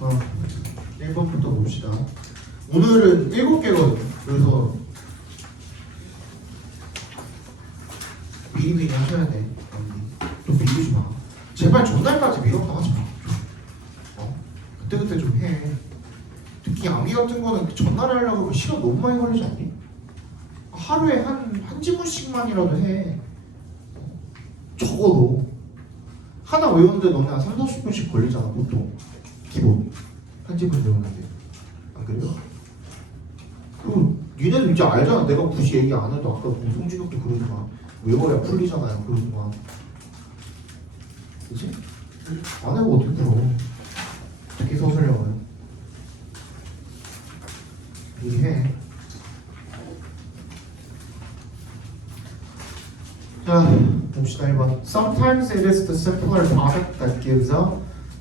1번부터 봅시다. 오늘은 7개거든요. 그래서 미리미리 하셔야 돼. 또 미루지 마. 제발 전날까지 미뤘다 하지 마. 그때그때 좀 해. 특히 암기 같은 거는 전날에 하려고 하면 시간 너무 많이 걸리지 않니? 하루에 한 지문씩만이라도 해. 적어도 하나 외우는데 너네 한 30-40분씩 걸리잖아 보통. 기본 한 지문 외우는데. 안 그래요? 그리고 니네도 이제 알잖아. 내가 굳이 얘기 안 해도 아까 송진욱도 그러지만 외워야 풀리잖아요. 그러지만 그치? 안 해고 어떻게 풀어? 특히 서술형은 미리 해. 자, 봅시다. 1번. Sometimes it is the simpler product that gives a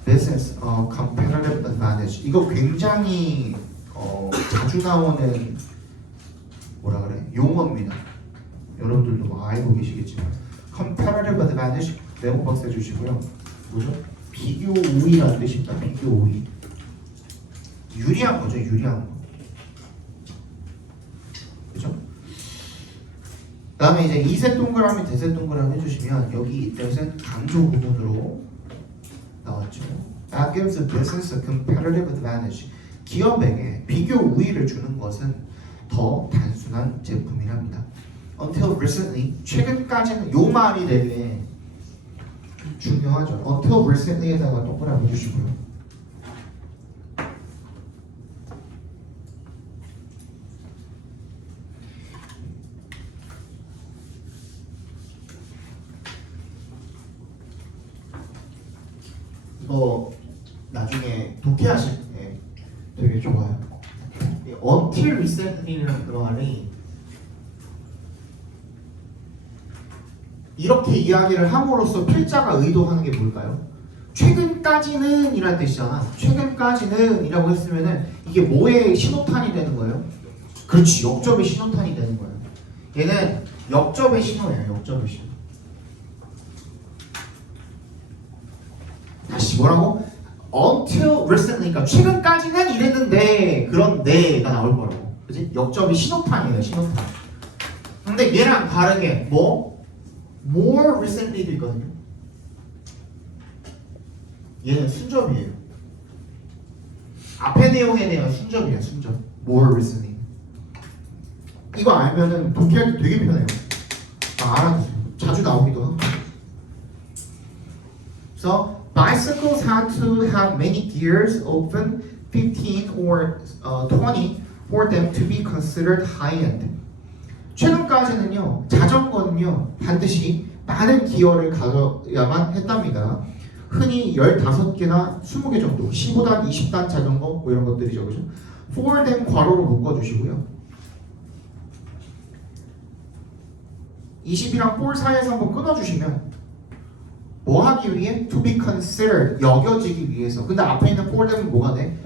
business competitive advantage. 이거 굉장히 자주 나오는 뭐라 그래? 용어입니다. 여러분들도 뭐 알고 계시겠지만 competitive advantage 네모 박스 해주시고요. 뭐죠? 비교 우위라는 뜻입니다. 비교 우위. 유리한 거죠. 유리한 거. 그죠? 그 다음에 이제 이세 동그라미 대세 동그라미 해주시면 여기 이때는 강조 구문으로 나왔죠. That gives a business a competitive advantage. 기업에게 비교 우위를 주는 것은 더 단순한 제품이랍니다. Until recently, 최근까지는 요 말이 되게 중요하죠. Until recently에다가 동그라미 해주시고요. 이거 나중에 독해하실 때 되게 좋아요. Until recently라는 그 말이 이렇게 이야기를 함으로써 필자가 의도하는 게 뭘까요? 최근까지는 이란 뜻이잖아. 최근까지는 이라고 했으면은 이게 뭐의 신호탄이 되는 거예요? 그렇지, 역접의 신호탄이 되는 거예요. 얘는 역접의 신호예요. 역접의 신호. 다시 뭐라고? Until recently, 그러니까 최근까지는 이랬는데 그런데가 나올 거라고. 그지? 역접이 신호탄이에요. 신호탄. 근데 얘랑 다르게 뭐? More recently도 있거든요. 얘는 순접이에요. 앞에 내용에 대한 순접이에요. 순접. More recently. 이거 알면은 독해할 때 되게 편해요. 알아두세요. 자주 나오기도 하고. 그래서 bicycles had to have many gears, often 15 or 20, for them to be considered high-end. 최근까지는요, 자전거는요, 반드시 많은 기어를 가져야만 했답니다. 흔히 15개나 20개 정도, 15단, 20단 자전거, 뭐 이런 것들이죠, 그죠? for them 괄호로 묶어주시고요. 20이랑 for 사이에서 한번 끊어주시면 뭐 하기 위해? To be considered, 여겨지기 위해서. 근데 앞에 있는 for them은 뭐가 돼?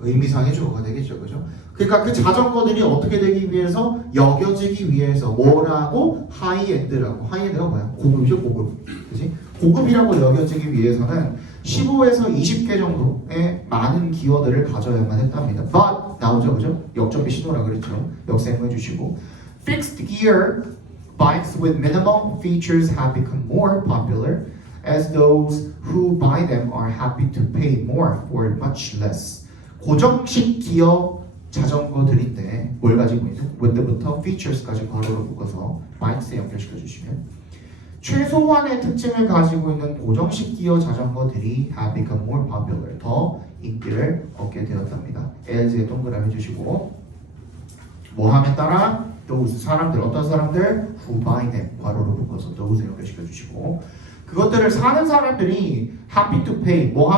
의미상의 주어가 되겠죠, 그죠? 그러니까 그 자전거들이 어떻게 되기 위해서? 여겨지기 위해서. 뭐라고? 하이엔드라고. 하이엔드가 뭐야? 고급이죠, 고급. 그지? 고급이라고 여겨지기 위해서는 15에서 20개 정도의 많은 기어들을 가져야만 했답니다. But 나오죠, 그죠? 역접의 신호라 그랬죠. 역세무해 주시고. Fixed gear bikes with minimal features have become more popular, as those who buy them are happy to pay more for much less. 고정식 기어 자전거들인데 뭘 가지고 있는? with부터 features까지 괄호로 묶어서 bikes에 연결시켜 주시면 최소한의 특징을 가지고 있는 고정식 기어 자전거들이 have become more popular, 더 인기를 얻게 되었답니다. as에 동그라미 해주시고 뭐 함에 따라 those 사람들, 어떤 사람들? who buy them 괄호로 묶어서 those에 연결시켜 주시고 그것들을 사는 사람들이 happy to pay 뭐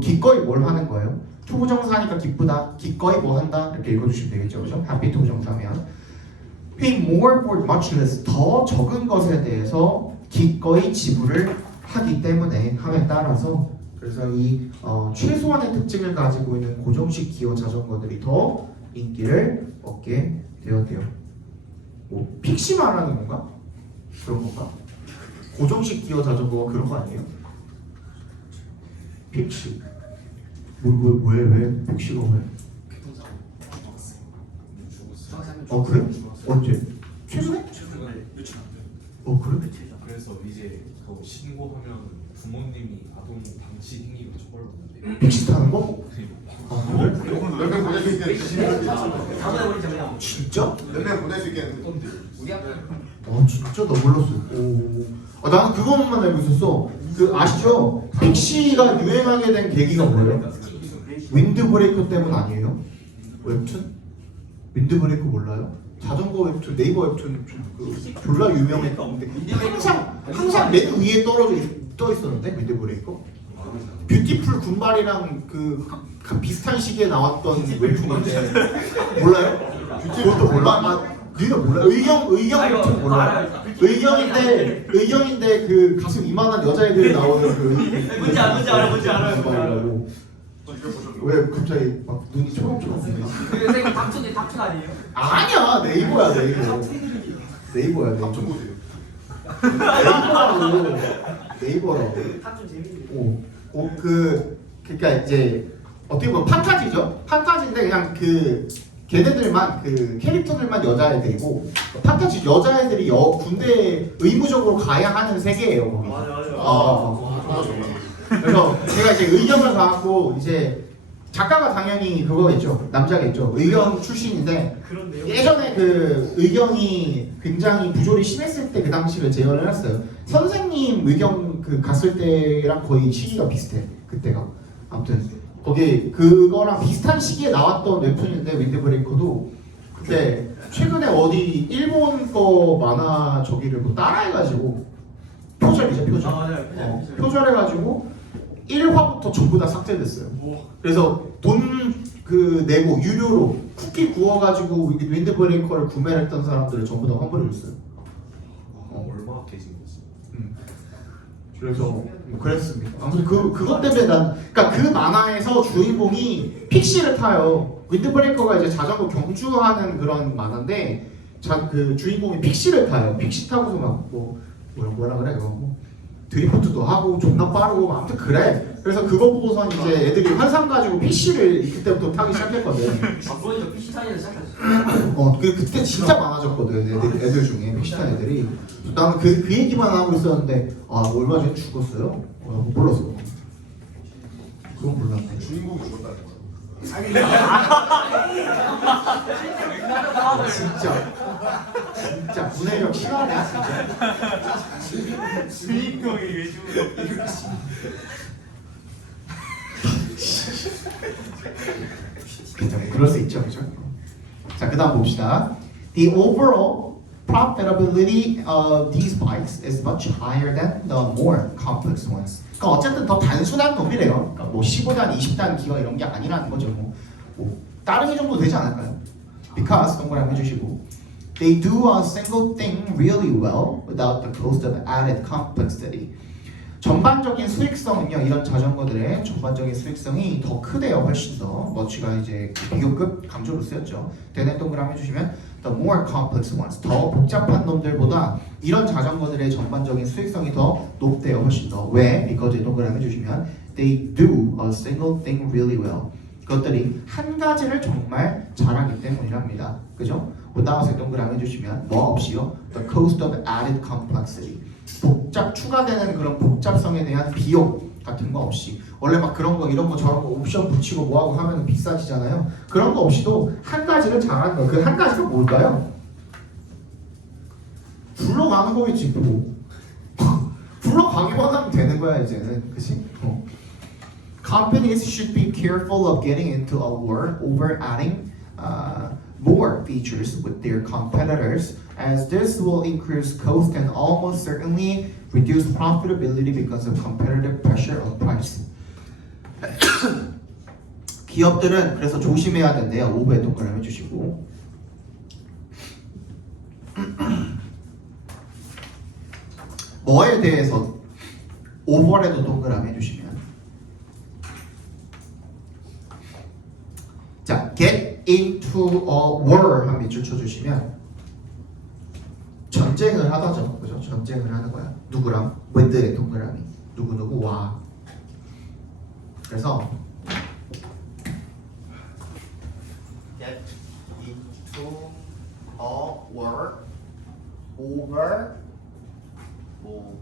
기꺼이 뭘 하는 거예요? 투부정사니까 기쁘다, 기꺼이 뭐 한다 이렇게 읽어주시면 되겠죠, 그죠? happy 투부정사면 pay more for much less 더 적은 것에 대해서 기꺼이 지불을 하기 때문에 함에 따라서 그래서 이 최소한의 특징을 가지고 있는 고정식 기어 자전거들이 더 인기를 얻게 되었대요. 뭐 픽시 말하는 건가? 그런 건가? 고정식 기어 자전거가 그런 거 아니에요? 픽시 뭐해 왜? 백시가 왜? 그래? 언제? 최근에? 그래? 그래서 이제 그 신고하면 부모님이 아동 방치 행위로 처벌받는데. 백시 타는 거? 그래? 몇명 보낼 수 있겠는데? 진짜? 몇명 보낼 수 있겠는데? 진짜 나 몰랐어. 나는 그것만 알고 있었어. 그 아시죠? 픽시가 유행하게 된 계기가 뭐예요? 윈드브레이커 때문 아니에요? 웹툰? 윈드브레이커 몰라요? 자전거 웹툰, 네이버 웹툰 그 졸라 유명했는데 항상 맨 위에 떠 있었는데 윈드브레이커? 뷰티풀 군발이랑 그 비슷한 시기에 나왔던 웹툰인데 몰라요? 그것도 몰라? 니가 몰라? 의경 웹툰 몰라? 의경인데 그 가슴 이만한 여자애들이 나오는 그 뭔지 알아요. 왜 갑자기 막 눈이 초록초록해? 근데 이거 닥쳐 아니에요? 아니야 네이버야 네이버야 좀 보세요. 네이버라고 닥쳐 재밌는데. 그러니까 이제 어떻게 보면 판타지죠. 판타지인데 그냥 그 걔네들만 그 캐릭터들만 여자애들이고 판타지 여자애들이 군대 의무적으로 가야 하는 세계예요 거기. 맞아. 그래서 제가 이제 의경을 가갖고 이제 작가가 당연히 그거겠죠. 남자겠죠. 의경 출신인데 그런데요. 예전에 그 의경이 굉장히 부조리 심했을 때 그 당시를 재현을 했어요. 선생님 의경 그 갔을 때랑 거의 시기가 비슷해. 그때가. 아무튼 거기 그거랑 비슷한 시기에 나왔던 웹툰인데 윈드브레이커도 그때 최근에 어디 일본 거 만화 저기를 뭐 따라해가지고 표절이죠 표절. 맞아요. 표절해가지고 1화부터 전부 다 삭제됐어요. 그래서 돈 그 내고 유료로 쿠키 구워가지고 윈드브레이커를 구매를 했던 사람들을 전부 다 환불해줬어요. 얼마나 깨진 거지? 그래서 뭐 그랬습니다. 아무튼 그것 때문에 그러니까 그 만화에서 주인공이 픽시를 타요. 윈드브레이커가 이제 자전거 경주하는 그런 만화인데 그 주인공이 픽시를 타요. 픽시 타고서 막 뭐라 그래 뭐 드리프트도 하고 존나 빠르고 아무튼 그래. 그래서 그거 보고선 이제 애들이 환상 가지고 PC를 그때부터 타기 시작했거든. 그러니까 PC 타기에서 시작했어. 그때 진짜 많아졌거든. 애들 중에 PC 탄 애들이. 나는 그 얘기만 하고 있었는데 얼마 전에 죽었어요. 몰랐어. 그건 몰랐네. 주인공이 죽었다는 거야. 진짜 분해력 심하네 진짜. 주인공이 왜 죽어? 그럴 수 있죠, 그죠? 자, 그다음 봅시다. The overall profitability of these bikes is much higher than the more complex ones. 그러니까 어쨌든 더 단순한 놈이래요. 그러니까 뭐 15단, 20단 기어 이런 게 아니라는 거죠. 뭐 따릉이 정도 되지 않을까요? Because 동그라미 해주시고 they do a single thing really well without the cost of added complexity. 전반적인 수익성은요, 이런 자전거들의 전반적인 수익성이 더 크대요. 훨씬 더. 머치가 이제 비교급 강조로 쓰였죠. 대내 동그라미 해주시면 the more complex ones, 더 복잡한 놈들보다 이런 자전거들의 전반적인 수익성이 더 높대요. 훨씬 더. 왜? because 동그라미 해주시면 they do a single thing really well. 그것들이 한 가지를 정말 잘하기 때문이랍니다. 그죠? without 동그라미 해주시면 뭐 없이요? the cost of added complexity. 추가되는 그런 복잡성에 대한 비용 같은 거 없이 원래 막 그런 거 이런 거 저런 거 옵션 붙이고 뭐하고 하면 비싸지잖아요. 그런 거 없이도 한 가지를 잘하는 거. 그 한 가지가 뭘까요? 굴러가는 거겠지 뭐. 굴러가기만 하면 되는 거야 이제는. 그치? Companies should be careful of getting into a war over adding more features with their competitors, as this will increase cost and almost certainly reduce profitability because of competitive pressure on price. 기업들은 그래서 조심해야 된대요. 오버에 동그라미 해주시고. 뭐에 대해서 오버에도 동그라미 해주시면. 자, get into a war 한 밑줄 쳐주시면 전쟁을 하다죠, 그죠? 전쟁을 하는 거야. 누구랑? with의 동그라미. 누구와. 그래서 were over 뭐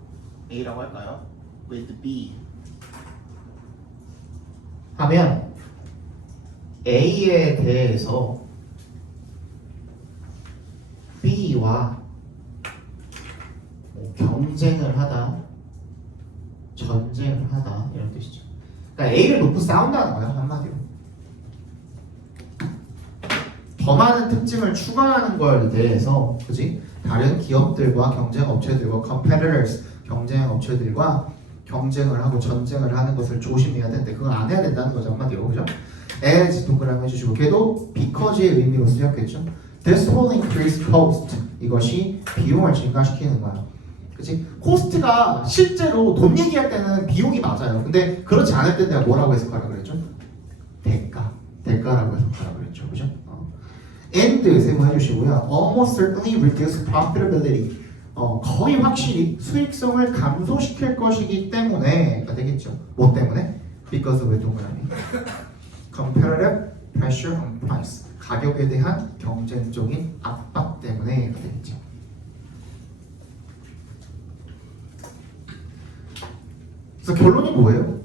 A라고 할까요? with B 하면 A에 대해서 B와 뭐 경쟁을 하다, 전쟁을 하다 이런 뜻이죠. 그러니까 A를 놓고 싸운다는 거예요 한마디로. 더 많은 특징을 추가하는 걸 대해서, 그지? 다른 기업들과 경쟁 업체들과 competitors 경쟁 업체들과 경쟁을 하고 전쟁을 하는 것을 조심해야 되는데 그건 안 해야 된다는 거죠 한마디로, 그죠? as 동그라미 해주시고 걔도 because의 의미로 쓰였겠죠. This will increase cost. 이것이 비용을 증가시키는 거야. 그치? 코스트가 실제로 돈 얘기할 때는 비용이 맞아요. 근데 그렇지 않을 때 내가 뭐라고 해석하라 그랬죠? 대가라고 해석하라 그랬죠. 그죠? and 세모해 주시고요. almost certainly reduce profitability. 거의 확실히 수익성을 감소시킬 것이기 때문에가 되겠죠. 뭐 때문에? because of 동그라미. competitive pressure on price. 가격에 대한 경쟁적인 압박 때문에 되겠죠. 그래서 결론이 뭐예요?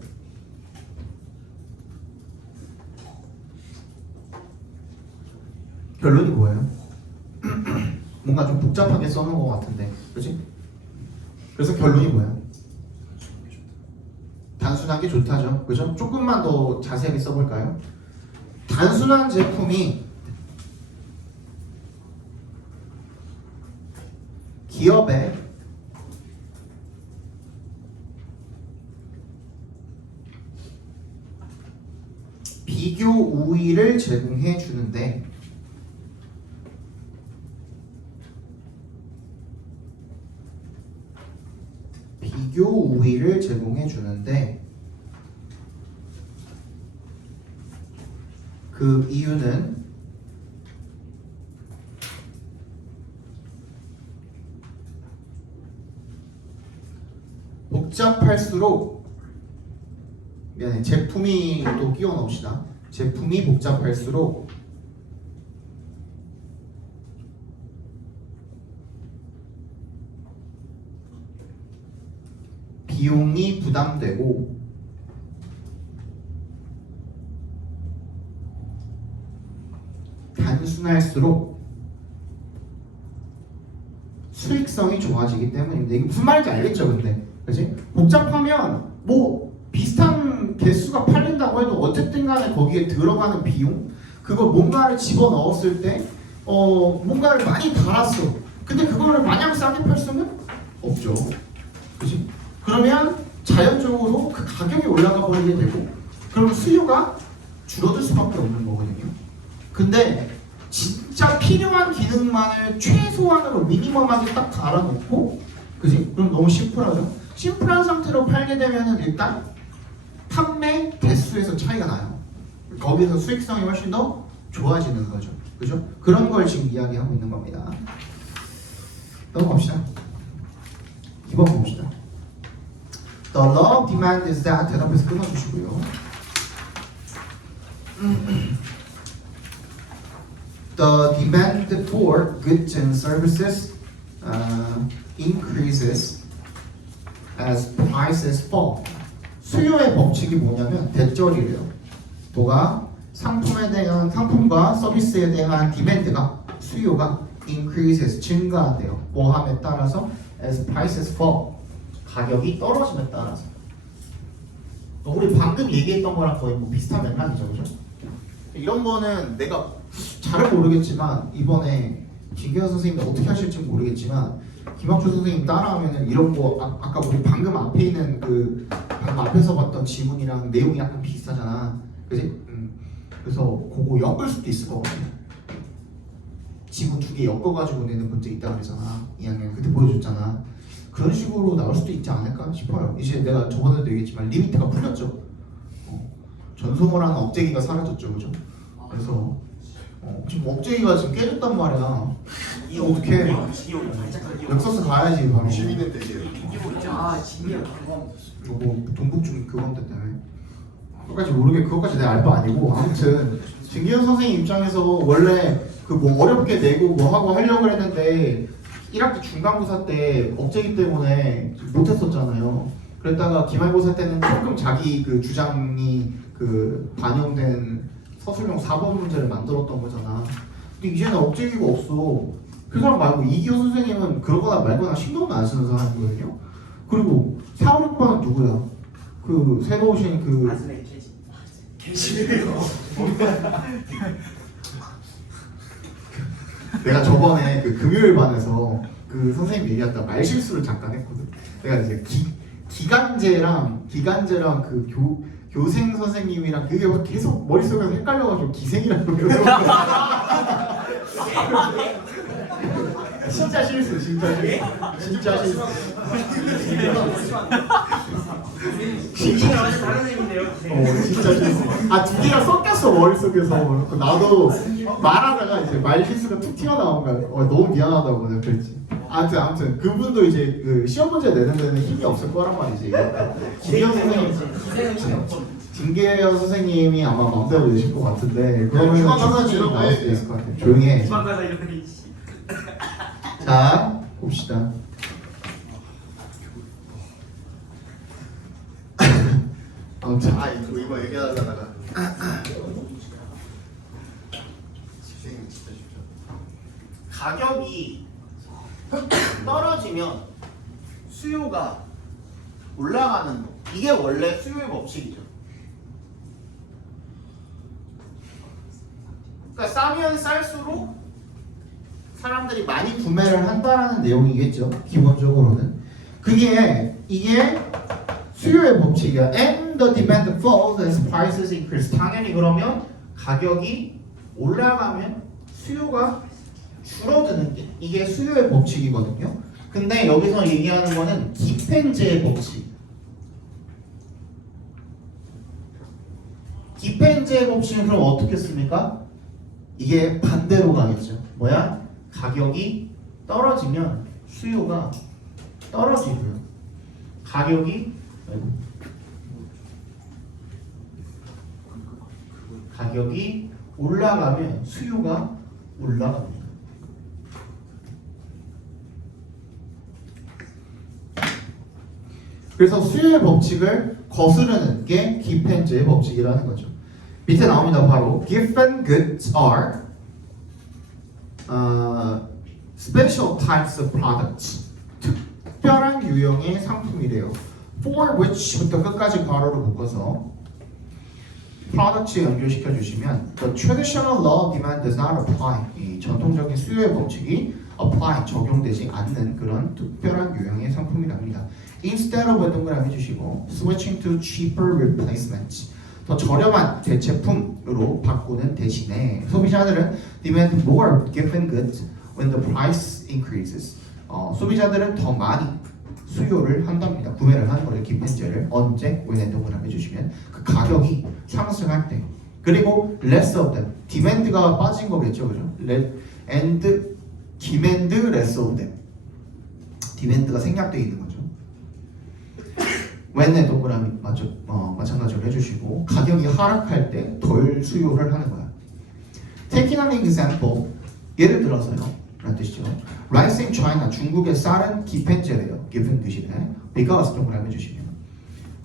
결론이 뭐예요? 뭔가 좀 복잡하게 써놓은 것 같은데, 그렇지? 그래서 결론이 뭐예요? 단순한 게 좋다죠, 그죠? 조금만 더 자세하게 써볼까요? 단순한 제품이 기업의 비교 우위를 제공해 주는데 비교 우위를 제공해 주는데 그 이유는 복잡할수록 제품이 또 끼워 넣읍시다. 제품이 복잡할수록 비용이 부담되고 단순할수록 수익성이 좋아지기 때문입니다. 이게 무슨 말인지 알겠죠, 근데? 그렇지? 복잡하면 뭐 비슷한 개수가 팔린다고 해도 어쨌든 간에 거기에 들어가는 비용, 그거 뭔가를 집어넣었을 때 뭔가를 많이 달았어. 근데 그거를 마냥 싸게 팔 수는 없죠. 그치? 그러면 자연적으로 그 가격이 올라가 버리게 되고 그럼 수요가 줄어들 수밖에 없는 거거든요. 근데 진짜 필요한 기능만을 최소한으로 미니멈하게 딱 달아놓고, 그지? 그럼 너무 심플하죠? 심플한 상태로 팔게 되면은 일단 판매 개수에서 차이가 나요. 거기서 수익성이 훨씬 더 좋아지는 거죠. 그죠? 그런 걸 지금 이야기하고 있는 겁니다. 넘어갑시다. 2번 봅시다. The law of demand is that 대답해서 끊어주시고요. The demand for goods and services increases as prices fall. 수요의 법칙이 뭐냐면 대절이래요. 도가 상품과 서비스에 대한 디맨드가 수요가 increases 증가한대요. 뭐함에 따라서 as prices fall. 가격이 떨어짐에 따라서. 우리 방금 얘기했던 거랑 거의 뭐 비슷한 맥락이죠, 그죠? 이런 거는 내가 잘은 모르겠지만 이번에 김기현 선생님이 어떻게 하실지 모르겠지만 김학주 선생님 따라하면은 이런 거 아까 우리 방금 앞에 있는 그 방금 앞에서 봤던 지문이랑 내용이 약간 비슷하잖아, 그지? 그래서 그거 엮을 수도 있을 것 같아. 지문 2개 엮어가지고 내는 문제 있다 그러잖아. 2학년 그때 보여줬잖아. 그런 식으로 나올 수도 있지 않을까 싶어요. 이제 내가 저번에도 얘기했지만 리미트가 풀렸죠. 전송을 하는 억제기가 사라졌죠, 그죠? 그래서 지금 억제기가 지금 깨졌단 말이야. 이거 어떻게? 넥서스 가야지 바로. 시민의 뜻이에요. 이거 뭐 동북중 교감대 때문에. 그것까지 모르게 그것까지 내 알 바 아니고 아무튼 진기현 선생님 입장에서 원래 그 뭐 어렵게 내고 뭐 하고 하려고 했는데 1학기 중간고사 때 억제기 때문에 못했었잖아요. 그랬다가 기말고사 때는 조금 자기 그 주장이 그 반영된 서술형 4번 문제를 만들었던 거잖아. 근데 이제는 억제기가 없어. 그 사람 말고 이기호 선생님은 그러거나 말거나 신경도 안 쓰는 사람이거든요. 그리고 4, 5, 6번은 누구야? 그 새로 오신 그 아슬레이 캐시. 내가 저번에 그 금요일 반에서 그 선생님 얘기했다 말실수를 잠깐 했거든. 내가 이제 기간제랑 그 교생 선생님이랑 그게 막 계속 머릿속에서 헷갈려가지고 기생이라고 그러더라고요. 진짜 실수. 진짜 실수. 진짜 완전 다른 의미인데요. 진짜 실수. 두 개가 섞였어 머릿속에서. 나도 말하다가 이제 말 실수가 툭 튀어나온 거야. 너무 미안하다고 내가 그랬지. 아무튼 그분도 이제 그 시험 문제 내는 데는 힘이 없을 거란 말이지. 김기현 선생님, 김계현 선생님이 아마 마음대로 내실 것 같은데 그러면 추가적으로 나올 수 있을 것 같아. 조용히 해. 도망가서 이러더니 자 봅시다. 아무튼 이거 얘기하다가 집행 진짜 쉽죠. 가격이 떨어지면 수요가 올라가는 거. 이게 원래 수요의 법칙이죠. 그러니까 싸면 쌀수록 사람들이 많이 구매를 한다라는 내용이겠죠. 기본적으로는 이게 수요의 법칙이야. And the demand falls as prices increase. 당연히 그러면 가격이 올라가면 수요가 줄어드는 게 이게 수요의 법칙이거든요. 근데 여기서 얘기하는 거는 기펜제의 법칙. 기펜제의 법칙은 그럼 어떻게 씁니까? 이게 반대로 가겠죠. 뭐야? 가격이 떨어지면 수요가 떨어지고요. 가격이 올라가면 수요가 올라갑니다. 그래서 수요의 법칙을 거스르는 게 기펜제의 법칙이라는 거죠. 밑에 나옵니다. 바로 given goods are special types of products. 특별한 유형의 상품이래요. For which부터 끝까지 괄호로 묶어서 product에 연결시켜 주시면 the traditional law of demand does not apply. 이 전통적인 수요의 법칙이 apply 적용되지 않는 그런 특별한 유형의 상품이랍니다. Instead of 동그라미 해주시고 switching to cheaper replacements. 더 저렴한 대체품으로 바꾸는 대신에 소비자들은 demand more given goods when the price increases. 소비자들은 더 많이 수요를 한답니다. 구매를 하는 거예요. 기펜제를 언제? when 동그라미 해주시면 그 가격이 상승할 때. 그리고 less of them. demand가 빠진 거겠죠, 그죠? and demand less of them. demand가 생략되어 있는 거죠. when의 동그라미 마찬가지로 해주시고 가격이 하락할 때 덜 수요를 하는 거야. Taking an example, 예를 들어서요. 라는 뜻이죠. Rice in China, 중국의 쌀은 기펜제래요. given 대신에 because 동그라미 해주시면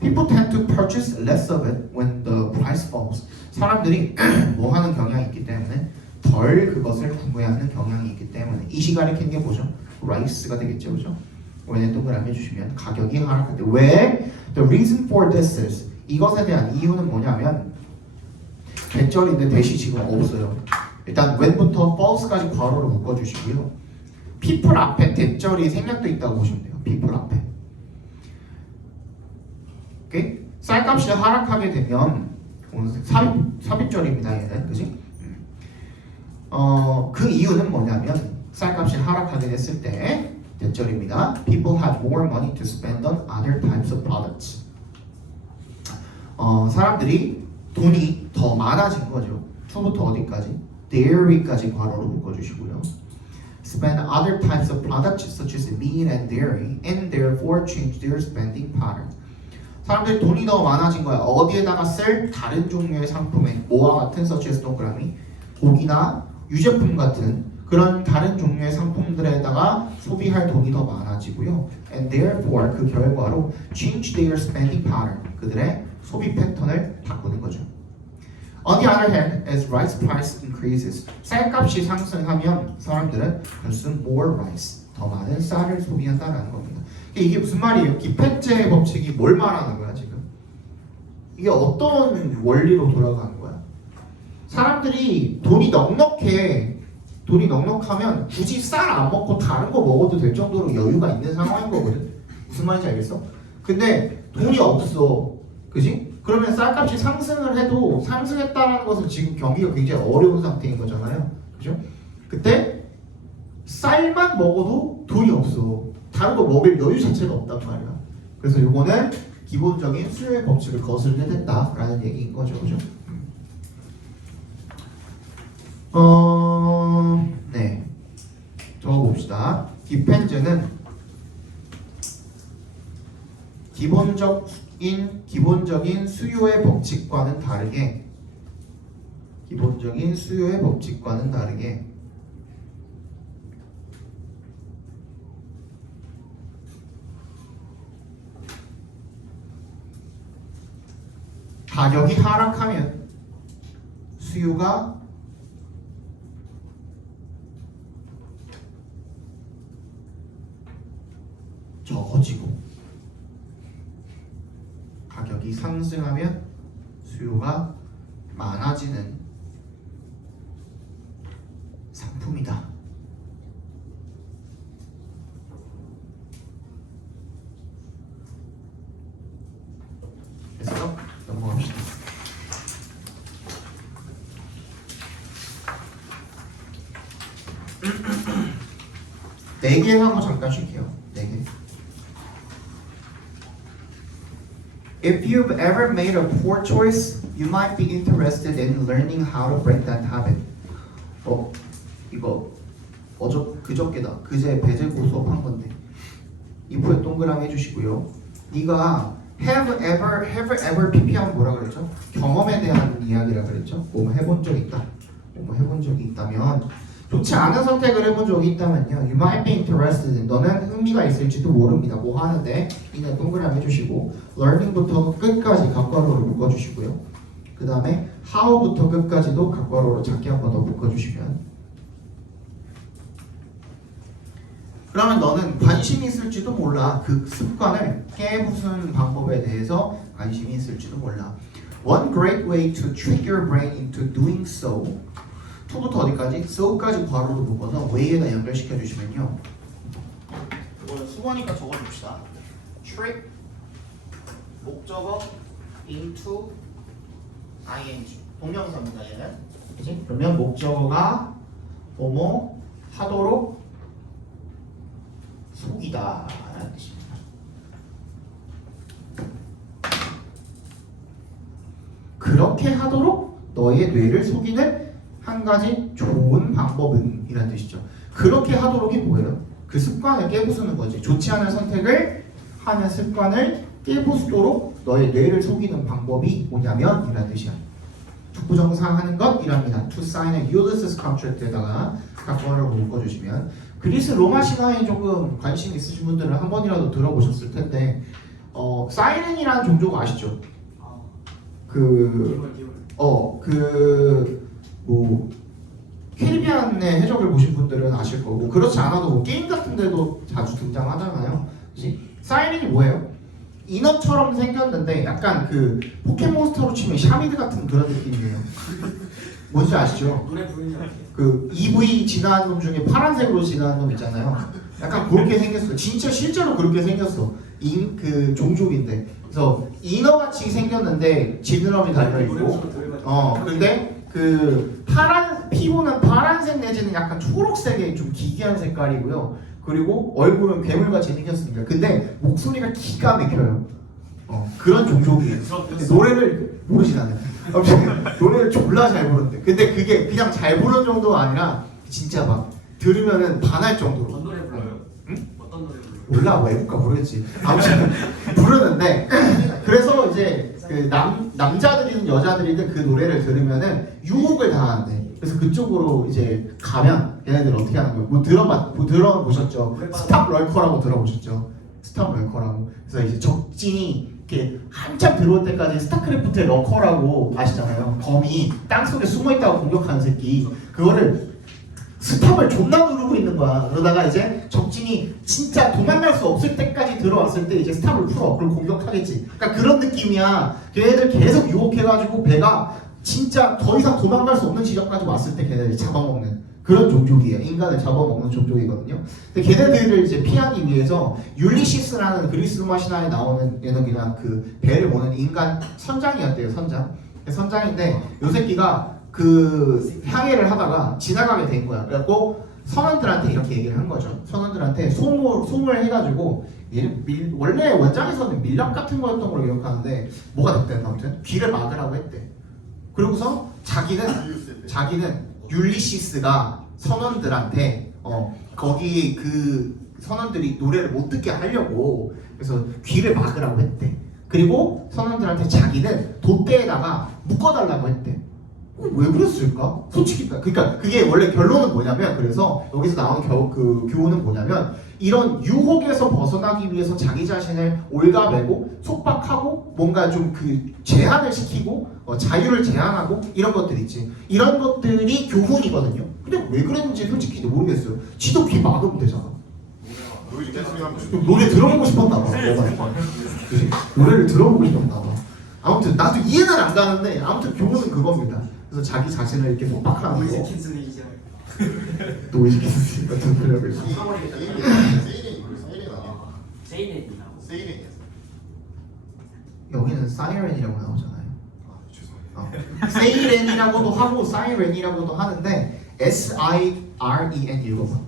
People tend to purchase less of it when the price falls. 사람들이 뭐 하는 경향이 있기 때문에 덜 그것을 구매하는 경향이 있기 때문에 이 시간에 캔 게 뭐죠? rice가 되겠죠, 그죠? when에 동그라미 해주시면 가격이 하락할 때 왜? The reason for this is 이것에 대한 이유는 뭐냐면 대절인데 대시 지금 없어요. 일단 when부터 falls까지 괄호로 묶어주시고요. people 앞에 대절이 생략돼 있다고 보시면 돼요. people 앞에. 오케이? 쌀값이 하락하게 되면 오늘 삽입절입니다. 얘는 그지? 그 이유는 뭐냐면 쌀값이 하락하게 됐을 때 대절입니다. People have more money to spend on other types of products. 사람들이 돈이 더 많아진 거죠. to부터 어디까지? dairy까지 괄호로 묶어주시고요. Spend other types of products such as meat and dairy and therefore change their spending pattern. 사람들이 돈이 더 많아진 거야. 어디에다가 쓸 다른 종류의 상품에 뭐와 같은 such as 동그라미 고기나 유제품 같은 그런 다른 종류의 상품들에다가 소비할 돈이 더 많아지고요. And therefore 그 결과로 change their spending pattern 그들의 소비 패턴을 바꾸는 거죠. On the other hand, as rice price increases, 쌀값이 상승하면 사람들은 consume more rice, 더 많은 쌀을 소비한다라는 겁니다. 이게 무슨 말이에요? 기펜제 법칙이 뭘 말하는 거야 지금? 이게 어떤 원리로 돌아가는 거야? 사람들이 돈이 넉넉하면 굳이 쌀 안 먹고 다른 거 먹어도 될 정도로 여유가 있는 상황인 거거든. 무슨 말인지 알겠어? 근데 돈이 없어, 그지? 그러면 쌀값이 상승을 해도 상승했다는 것은 지금 경기가 굉장히 어려운 상태인 거잖아요, 그죠? 그때 쌀만 먹어도 돈이 없어. 다른 거 먹을 여유 자체가 없단 말이야. 그래서 요거는 기본적인 수요의 법칙을 거스르게 된다라는 얘기인 거죠, 그죠? 네. 적어봅시다. 디펜즈는 기본적인 수요의 법칙과는 다르게 가격이 하락하면 수요가 적어지고 가격이 상승하면 수요가 많아지는 상품이다. 그래서 넘어갑시다. 네 개 하고 잠깐 쉴게요. 네 개. If you've ever made a poor choice, you might be interested in learning how to break that habit. 이거 그저께다. 그제 배제고 수업한 건데. 이부에 동그라미 해주시고요. 네가 have ever PP하면 뭐라 그랬죠? 경험에 대한 이야기라 그랬죠? 뭐 해본 적 있다. 뭐 해본 적이 있다면 좋지 않은 선택을 해본 적이 있다면요. You might be interested in 너는 흥미가 있을지도 모릅니다. 뭐 하는데 이는 동그라미 해주시고 learning부터 끝까지 각괄호로 묶어주시고요. 그 다음에 how부터 끝까지도 각괄호로 작게 한 번 더 묶어주시면 그러면 너는 관심이 있을지도 몰라. 그 습관을 깨부수는 방법에 대해서 관심이 있을지도 몰라. One great way to trick your brain into doing so to부터 어디까지? so까지 괄호로 묶어서 way에다 연결시켜 주시면요. 이거는 수거니까 적어줍시다. trick 목적어 into ing 동명사입니다. 얘는 그치? 그러면 목적어가 뭐뭐 하도록 속이다 라는 뜻입니다. 그렇게 하도록 너의 뇌를 속이는 한 가지 좋은 방법은 이란 뜻이죠. 그렇게 하도록이 뭐예요? 그 습관을 깨부수는 거지. 좋지 않은 선택을 하는 습관을 깨부수도록 너의 뇌를 속이는 방법이 뭐냐면 이란 뜻이야. 부정사하는 것 이랍니다. To sign a Ulysses contract에다가 각본을 묶어주시면 그리스 로마 신화에 조금 관심 있으신 분들은 한 번이라도 들어보셨을 텐데 사이렌이라는 종족 아시죠? 뭐 캐리비안의 해적을 보신 분들은 아실 거고 그렇지 않아도 뭐 게임 같은 데도 자주 등장하잖아요. 그치? 사이렌이 뭐예요? 인어처럼 생겼는데 약간 그 포켓몬스터로 치면 샤미드 같은 그런 느낌이에요. 뭔지 아시죠? 노래 부르는 줄 알았어요. 그 EV 진화한 놈 중에 파란색으로 진화한 놈 있잖아요. 약간 그렇게 생겼어. 진짜 실제로 그렇게 생겼어. 그 종족인데. 그래서 인어같이 생겼는데 지느러미 달려있고 근데 그 피부는 파란색 내지는 약간 초록색의 좀 기괴한 색깔이고요. 그리고 얼굴은 괴물같이 생겼습니다. 근데 목소리가 기가 막혀요. 그런 종족이에요. 근데 노래를 모르시나요? 노래를 졸라 잘 부르는데. 근데 그게 그냥 잘 부르는 정도가 아니라 진짜 막 들으면은 반할 정도로. 어떤 노래 불러요? 응? 어떤 노래 불러요? 몰라 외국가 모르겠지. 아무튼 부르는데 그래서 이제 그 남자들이든 여자들이든 그 노래를 들으면은 유혹을 당하는데 그래서 그쪽으로 이제 가면 얘네들 어떻게 하는 거예요? 뭐 들어보셨죠? 스탑 럴커라고 들어보셨죠? 스탑 럴커라고. 그래서 이제 적진이 이렇게 한참 들어올 때까지 스타크래프트의 럴커라고 아시잖아요. 검이 땅속에 숨어있다고 공격하는 새끼. 그거를 스탑을 존나 누르고 있는 거야. 그러다가 이제 적진이 진짜 도망갈 수 없을 때까지 들어왔을 때 이제 스탑을 풀어. 그럼 공격하겠지. 그러니까 그런 느낌이야. 걔네들 계속 유혹해가지고 배가 진짜 더 이상 도망갈 수 없는 지점까지 왔을 때 걔네들이 잡아먹는 그런 종족이에요. 인간을 잡아먹는 종족이거든요. 근데 걔네들을 이제 피하기 위해서 율리시스라는 그리스 로마 신화에 나오는 얘는 그냥 그 배를 모는 인간 선장이었대요. 선장인데 요 새끼가 그 항해를 하다가 지나가게 된 거야. 그래갖고 선원들한테 이렇게 얘기를 한 거죠. 선원들한테 소물 해가지고 얘는 원래 원장에서는 밀랍 같은 거였던 걸로 기억하는데 뭐가 됐대? 아무튼 귀를 막으라고 했대. 그러고서 자기는 율리시스가 선원들한테 거기 그 선원들이 노래를 못 듣게 하려고 그래서 귀를 막으라고 했대. 그리고 선원들한테 자기는 돛대에다가 묶어달라고 했대. 왜 그랬을까? 솔직히 그러니까 그게 원래 결론은 뭐냐면 그래서 여기서 나오는 그 교훈은 뭐냐면 이런 유혹에서 벗어나기 위해서 자기 자신을 올가매고 속박하고 뭔가 좀 그 제한을 시키고 자유를 제한하고 이런 것들 있지. 이런 것들이 교훈이거든요. 근데 왜 그랬는지 솔직히 모르겠어요. 지도 귀 막으면 되잖아. 노래 들어보고 싶었나 봐. 그치? 노래를 들어보고 싶었나 봐. 아무튼 나도 이해는 안 가는데 아무튼 교훈은 그겁니다. 그래서 자기 자신을 이렇게 속박하는 거. 노이즈킨스는 이제 노이즈킨스 같은 소리하고 있어. 세이렌이라고. 여기는 사이렌이라고 나오잖아요. 세이렌이라고도 하고 사이렌이라고도 하는데 S-I-R-E-N 읽어봐.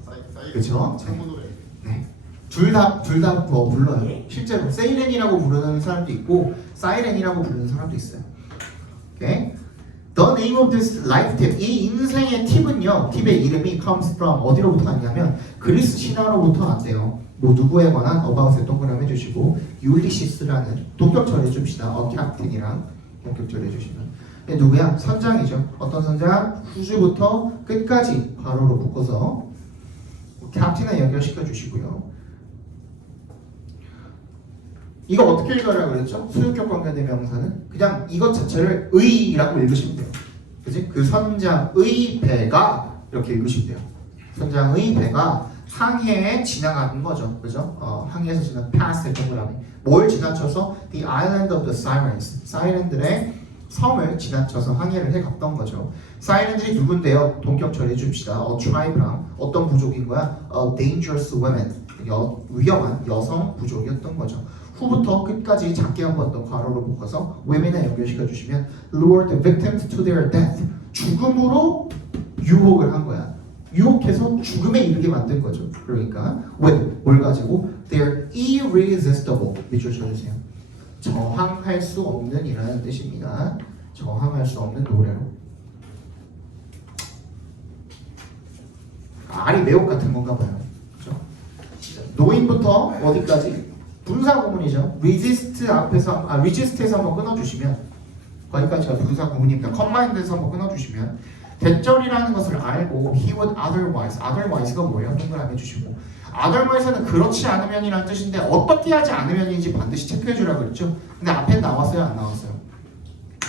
그쵸? 네. 둘 다 뭐 불러요. 실제로 세이렌이라고 부르는 사람도 있고 사이렌이라고 부르는 사람도 있어요. 오케이? The name of this life tip. 이 인생의 팁은요. 팁의 이름이 comes from 어디로부터 왔냐면 그리스 신화로부터 왔대요. 뭐 누구에 관한 about에 동그라미 해주시고 율리시스라는 동격 처리해줍시다. captain이랑 동격 처리해주시면 누구야? 선장이죠. 어떤 선장? 후주부터 끝까지 괄호로 묶어서 captain에 연결시켜 주시고요. 이거 어떻게 읽으라고 그랬죠? 수유격 관계대명사는 그냥 이것 자체를 의라고 읽으시면 돼요. 그지? 그 선장의 배가 이렇게 읽으시면 돼요. 선장의 배가 항해에 지나가는 거죠. 그죠? 항해에서 지나가 pass 동그라미. 뭘 지나쳐서? The island of the sirens. 사이렌들의 섬을 지나쳐서 항해를 해 갔던 거죠. 사이렌들이 누군데요? 동격 처리해 줍시다. tribe랑 어떤 부족인 거야? dangerous women. 위험한 여성 부족이었던 거죠. 후부터 끝까지 작게 한번 더 괄호로 묶어서 women에 연결시켜 주시면 lure the victims to their death. 죽음으로 유혹을 한 거야. 유혹해서 죽음에 이르게 만든 거죠. 그러니까 with 뭘 가지고 they're irresistible. 밑줄 쳐주세요. 저항할 수 없는 이라는 뜻입니다. 저항할 수 없는 노래로. 알이 매혹 같은 건가 봐요. 그렇죠? 노인부터 어디까지? 분사 구문이죠. resist 앞에서 resist에서 한번 끊어주시면 거기까지가 분사 구문입니다. 컴마인드에서 한번 끊어주시면 대절이라는 것을 알고 he would otherwise가 뭐예요? 동그라미 해주시고 otherwise는 그렇지 않으면이라는 뜻인데 어떻게 하지 않으면인지 반드시 체크해 주라고 그랬죠. 근데 앞에 나왔어요? 안 나왔어요?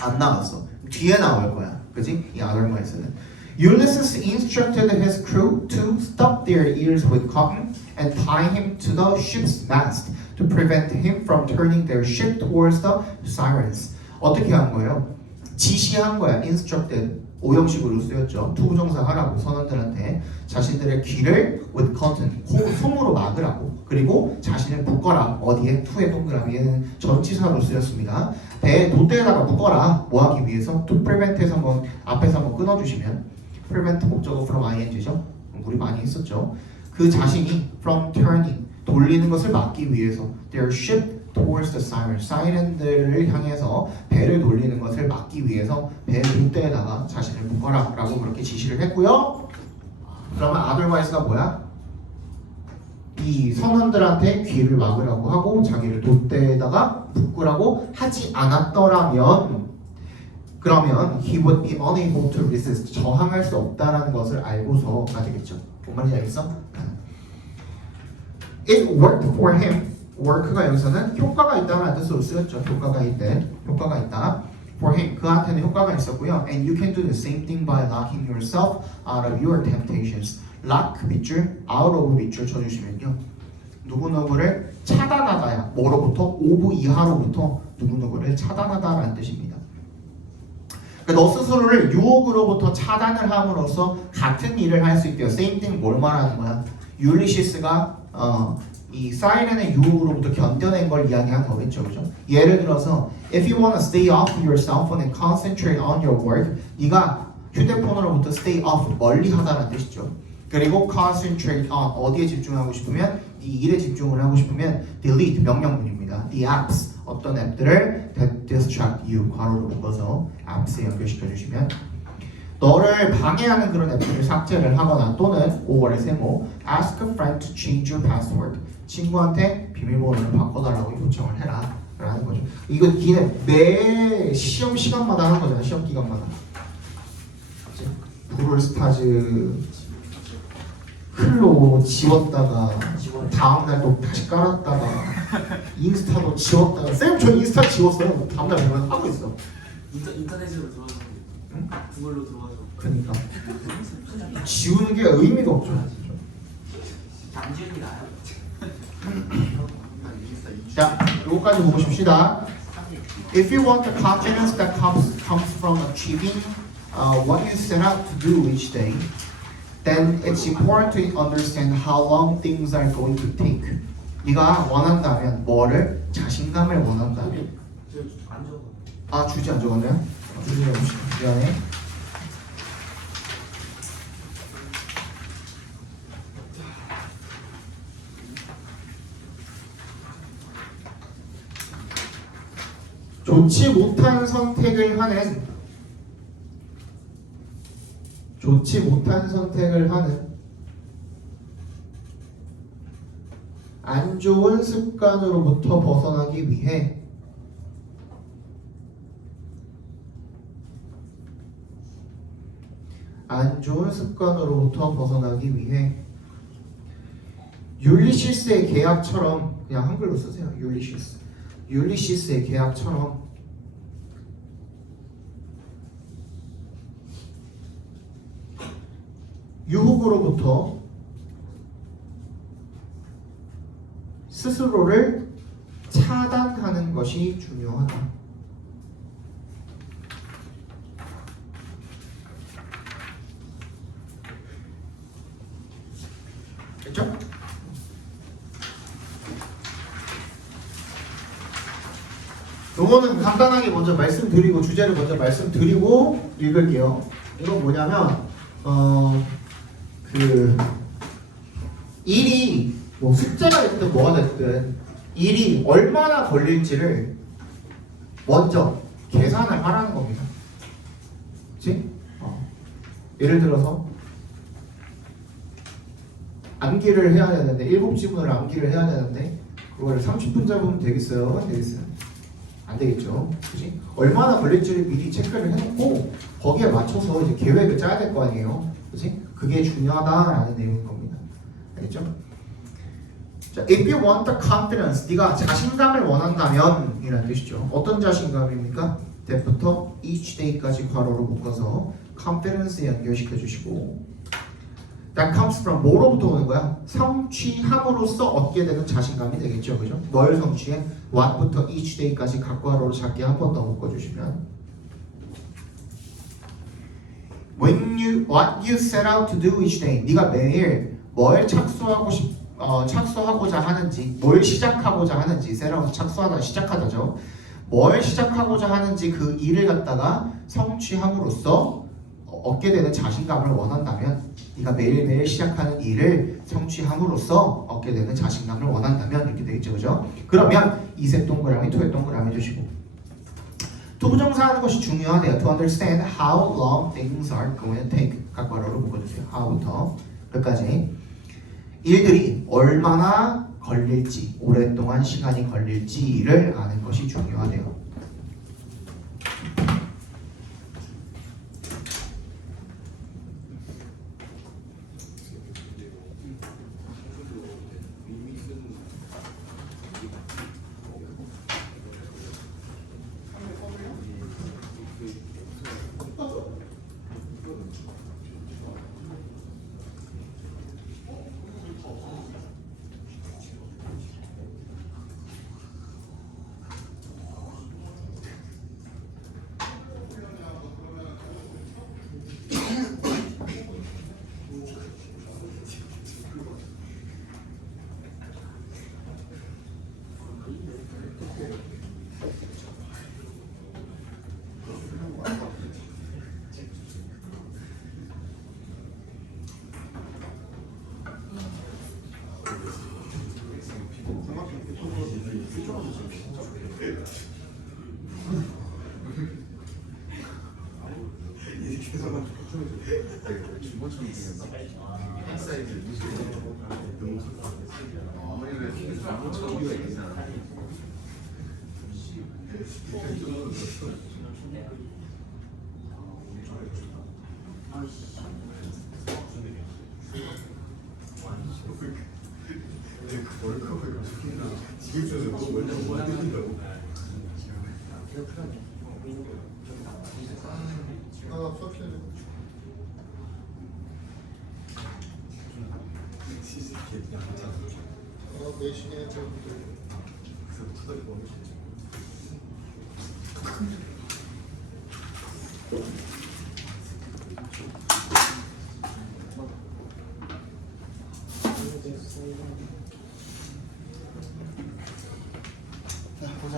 안 나왔어. 뒤에 나올 거야. 그지? 이 otherwise는 Ulysses instructed his crew to stop their ears with cotton and tie him to the ship's mast to prevent him from turning their ship towards the sirens. 어떻게 한 거예요? 지시한 거야. instructed. 오형식으로 쓰였죠. 투부정사 하라고 선원들한테 자신들의 귀를 with cotton, 솜으로 막으라고 그리고 자신을 묶어라. 어디에? 투의 동그라미에는 전치사로 쓰였습니다. 배에 돛대에다가 묶어라. 뭐 하기 위해서? to prevent에서 한번 앞에서 한번 끊어주시면 prevent 목적어 from ing죠. 우리 많이 했었죠. 그 자신이 from turning 돌리는 것을 막기 위해서 their ship towards the sirens 사이렌들을 향해서 배를 돌리는 것을 막기 위해서 배 돛대에다가 자신을 묶어라 라고 그렇게 지시를 했고요. 그러면 otherwise가 뭐야? 이 선원들한테 귀를 막으라고 하고 자기를 돛대에다가 묶으라고 하지 않았더라면 그러면 he would be unable to resist. 저항할 수 없다라는 것을 알고서가 되겠죠. 뭔 말인지 알겠어? It worked for him. work가 여기서는 효과가 있다는 뜻으로 쓰였죠. 효과가 있다. For him, 그한테는 효과가 있었고요. And you can do the same thing by locking yourself out of your temptations. lock 밑줄, out of 밑줄 쳐주시면요. 누구누구를 차단하다야. 뭐로부터? 오브 이하로부터 누구누구를 차단하다라는 뜻입니다. 그러니까 너 스스로를 유혹으로부터 차단을 함으로써 같은 일을 할 수 있대요. same thing 뭘 말하는 거야? 율리시스가 이 사이렌의 유혹으로부터 견뎌낸 걸 이야기하는 거겠죠, 그죠? 예를 들어서 if you want to stay off your cell phone and concentrate on your work, 네가 휴대폰으로부터 stay off, 멀리하다라는 뜻이죠. 그리고 concentrate on, 어디에 집중하고 싶으면 이 일에 집중을 하고 싶으면 delete, 명령문입니다. the apps, 어떤 앱들을 that distract you, 괄호로 묶어서 apps에 연결시켜 주시면 너를 방해하는 그런 앱들을 삭제를 하거나 또는 5월의 세모 ask a friend to change your password, 친구한테 비밀번호를 바꿔달라고 요청을 해라 라는 거죠. 이거 기는 매 시험 시간마다 하는 거잖아. 시험 기간마다. 브롤스타즈 클로 지웠다가 다음날 또 다시 깔았다가 인스타도 지웠다가 쌤 저 인스타 지웠어요. 다음날 보면 하고 있어. 인터넷으로 들어와서 응? 구글로 들어와서 그러니까 지우는 게 의미가 없죠. 안 지우는 게 나아요. 자, 요거까지 보고 싶시다. If you want the confidence that comes from achieving what you set out to do each day, then it's important to understand how long things are going to take. 네가 원한다면 뭐를? 자신감을 원한다면. 안 적어. 아, 주지 안 적었네요? 주지 해봅시다. 미안해. 좋지 못한 선택을 하는 안 좋은 습관으로부터 벗어나기 위해 율리시스의 계약처럼 그냥 한글로 쓰세요. 율리시스의 계약처럼 유혹으로부터 스스로를 차단하는 것이 중요하다. 됐죠? 요거는 간단하게 먼저 말씀드리고 주제를 먼저 말씀드리고 읽을게요. 이건 뭐냐면 그 일이 뭐 숙제가 됐든 뭐가 됐든 일이 얼마나 걸릴지를 먼저 계산을 하라는 겁니다. 그치? 예를 들어서 암기를 해야 되는데 7지문을 암기를 해야 되는데 그거를 30분 잡으면 되겠어요? 안 되겠어요? 안 되겠죠. 그치? 얼마나 걸릴지를 미리 체크를 해놓고 거기에 맞춰서 이제 계획을 짜야 될 거 아니에요. 그치? 그게 중요하다라는 내용인 겁니다. 알겠죠? 자, if you want the confidence, 네가 자신감을 원한다면 이라는 뜻이죠. 어떤 자신감입니까? that부터 each day까지 괄호로 묶어서 confidence에 연결시켜 주시고 that comes from 뭐로부터 오는 거야? 성취함으로써 얻게 되는 자신감이 되겠죠. 그죠? 뭘 성취해? what부터 each day까지 각괄호로 작게 한 번 더 묶어주시면 what you set out to do each day, 네가 매일 뭘 착수하고자 하는지, 뭘 시작하고자 하는지, set out 착수하다 시작하다죠. 뭘 시작하고자 하는지 그 일을 갖다가 성취함으로써 얻게 되는 자신감을 원한다면, 네가 매일매일 시작하는 일을 성취함으로써 얻게 되는 자신감을 원한다면 이렇게 되겠죠, 그죠? 그러면 이색 동그라미, 토의 동그라미 해주시고. 투부정사하는 것이 중요하네요. To understand how long things are going to take. 각괄호로 묶어주세요. how부터 끝까지. 일들이 얼마나 걸릴지, 오랫동안 시간이 걸릴지를 아는 것이 중요하대요. 주머처럼 생겼나? 엑사이즈 어머니를 주머처럼 생겼잖아. 월컵을 지금 또 뭘 드신다고? 아, 수업시간에 내시계 그래서 투덜이 보는 자 보자.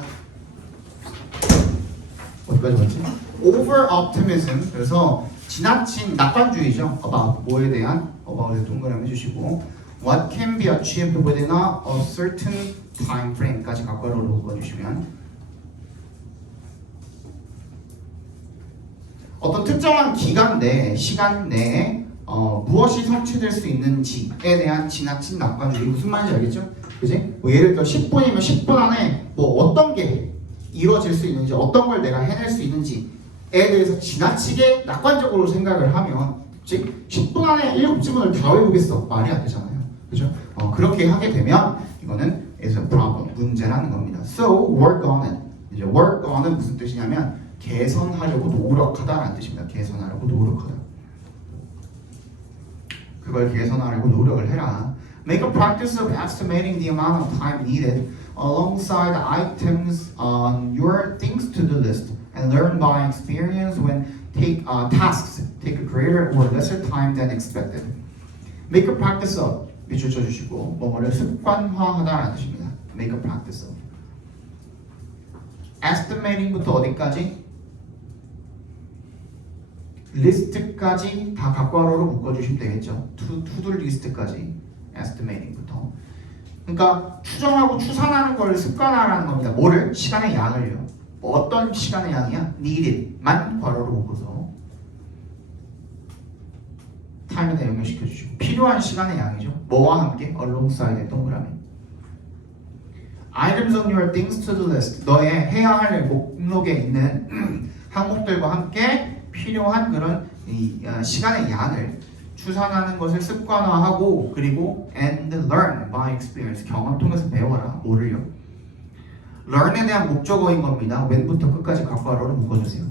어디까지 봤지? Over optimism. 그래서 지나친 낙관주의죠. about 뭐에 대한 about에 동그라미 해주시고 what can be achieved within a certain time frame까지 각괄호로 묶어주시면 어떤 특정한 기간 내 시간 내에 무엇이 성취될 수 있는지에 대한 지나친 낙관주의. 무슨 말인지 알겠죠? 그지? 뭐 예를 들어 10분이면 10분 안에 뭐 어떤 게 이루어질 수 있는지, 어떤 걸 내가 해낼 수 있는지에 대해서 지나치게 낙관적으로 생각을 하면, 즉 10분 안에 7지문을 다 외우겠어, 말이 안 되잖아요, 그죠? 그렇게 하게 되면 이거는 is a problem, 문제라는 겁니다. So work on it. 이제 work on은 무슨 뜻이냐면 개선하려고 노력하다라는 뜻입니다. 개선하려고 노력하다. 그걸 개선하려고 노력을 해라. Make a practice of estimating the amount of time needed alongside items on your things to-do list and learn by experience when tasks take a greater or lesser time than expected. Make a practice of 밑줄 쳐주시고 뭐뭐를 습관화하다라는 뜻입니다. Make a practice of. estimating부터 어디까지? 리스트까지 다 각괄호로 묶어주시면 되겠죠. to-do 리스트까지 estimating부터. 그러니까 추정하고 추산하는 걸 습관화라는 겁니다. 뭐를? 시간의 양을요. 어떤 시간의 양이야? needed만 괄호로 묶어서 time에다 연결시켜 주시고 필요한 시간의 양이죠. 뭐와 함께? alongside 동그라미. items on your things to do list. 너의 해야 할 목록에 있는 항목들과 함께 필요한 그런 시간의 양을 추산하는 것을 습관화하고, 그리고 and learn by experience, 경험 통해서 배워라. 뭐를요? learn에 대한 목적어인 겁니다. when부터 끝까지 각괄호로 묶어주세요.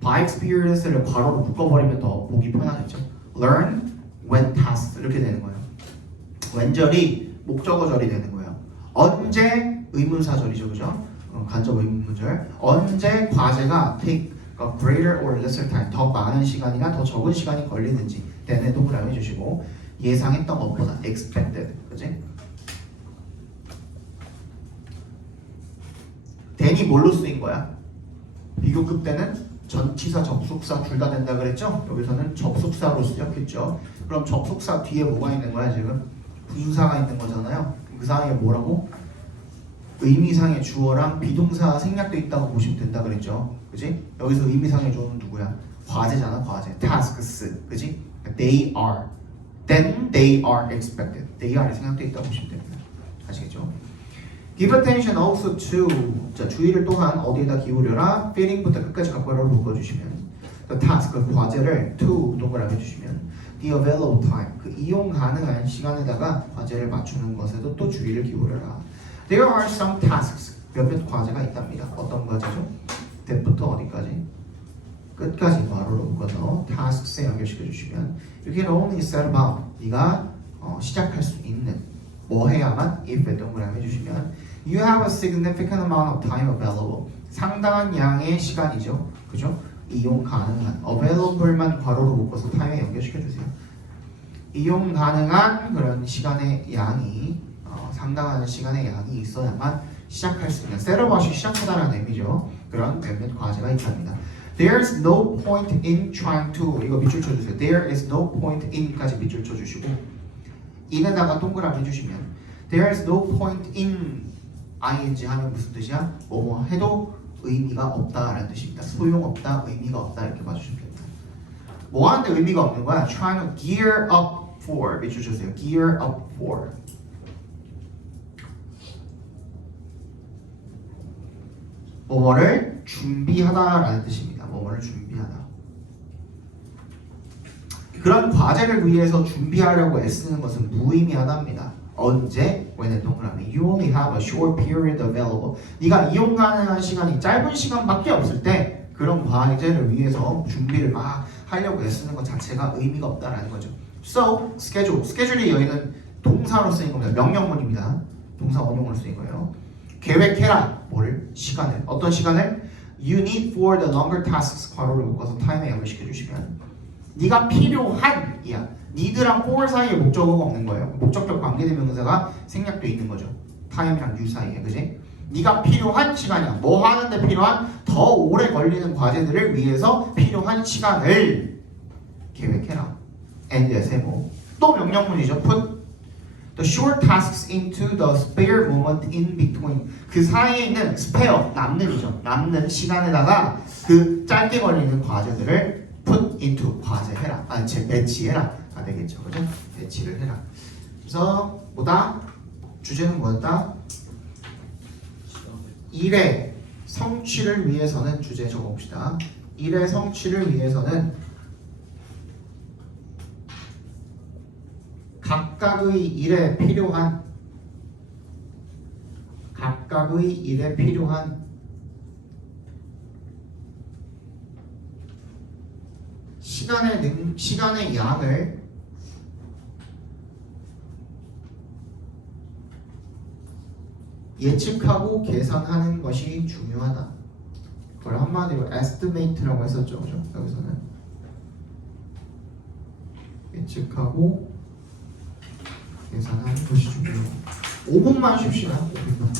by experience를 괄호로 묶어버리면 더 보기 편하겠죠. learn when task 이렇게 되는 거예요. when절이 목적어절이 되는 거예요. 언제 의문사절이죠, 그죠? 간접 의문문절. 언제 과제가 take a greater or lesser time, 더 많은 시간이나 더 적은 시간이 걸리는지 then에 동그라미 해주시고 예상했던 것보다 expected, 그지? then이 뭘로 쓰인 거야? 비교급 때는 전치사, 접속사 둘 다 된다 그랬죠? 여기서는 접속사로 쓰였겠죠? 그럼 접속사 뒤에 뭐가 있는 거야 지금? 부수사가 있는 거잖아요. 그 사이에 뭐라고? 의미상의 주어랑 비동사 생략돼 있다고 보시면 된다 그랬죠? 그지? 여기서 의미상의 주어는 누구야? 과제잖아, 과제. tasks, 그지? They are. Then they are expected. They are 생략돼 있다고 보시면 됩니다. 아시겠죠? Give attention also to. 자, 주의를 또한 어디에다 기울여라? feeling부터 끝까지 각괄호로 묶어주시면 the task, 그 과제를 to 동그라미 해주시면 the available time, 그 이용 가능한 시간에다가 과제를 맞추는 것에도 또 주의를 기울여라. There are some tasks. 몇몇 과제가 있답니다. 어떤 과제죠? that부터 어디까지? 끝까지 괄호로 묶어서 tasks에 연결시켜 주시면 you can only set about. 네가 시작할 수 있는 뭐 해야만 if에 동그라미 해주시면 you have a significant amount of time available. 상당한 양의 시간이죠, 그죠? 이용 가능한 available만 괄호로 묶어서 time에 연결시켜 주세요. 이용 가능한 그런 시간의 양이 상당한 시간의 양이 있어야만 시작할 수 있는, 셋업아웃이 시작하다라는 의미죠. 그런 몇몇 과제가 있답니다. There's no point in trying to. 이거 밑줄 쳐주세요. There is no point in까지 밑줄 쳐주시고 in에다가 동그라미 해주시면 There's no point in ing 하면 무슨 뜻이야? 뭐뭐 해도 의미가 없다라는 뜻입니다. 소용없다, 의미가 없다 이렇게 봐주시면 됩니다. 뭐 하는데 의미가 없는 거야? Trying to gear up for. 밑줄 주세요. Gear up for. 뭐뭐를 준비하다라는 뜻입니다. 뭐뭐를 준비하다. 그런 과제를 위해서 준비하려고 애쓰는 것은 무의미하답니다. 언제? When 동그라미 You only have a short period available. 네가 이용 가능한 시간이 짧은 시간밖에 없을 때 그런 과제를 위해서 준비를 막 하려고 애쓰는 것 자체가 의미가 없다라는 거죠. So, schedule. schedule이 여기는 동사로 쓰인 겁니다. 명령문입니다. 동사 원형으로 쓰인 거예요. 계획해라. 뭐를? 시간을. 어떤 시간을? You need for the longer tasks. 괄호를 묶어서 타임에 연결시켜주시면 네가 필요한 이야. need랑 for 사이에 목적어가 없는 거예요. 목적격 관계대명사가 생략돼 있는 거죠. time이랑 you 사이에. 그지? 네가 필요한 시간이야. 뭐 하는데 필요한? 더 오래 걸리는 과제들을 위해서 필요한 시간을 계획해라. and의 세모. 또 명령문이죠. put the short tasks into the spare moment in between. 그 사이에 있는 spare, 남는이죠. 남는 시간에다가 그 짧게 걸리는 과제들을 put into, 과제해라. 배치해라. 가 되겠죠. 그죠? 배치를 해라. 그래서 뭐다? 주제는 뭐였다? 일의 성취를 위해서는 주제 적어봅시다. 일의 성취를 위해서는 각각의 일에 필요한 시간의 양을 예측하고 계산하는 것이 중요하다. 그걸 한마디로 estimate라고 했었죠. 그죠? 여기서는 예측하고 계산하는 것이 중요하다. 5분만 쉽시다. 5분만.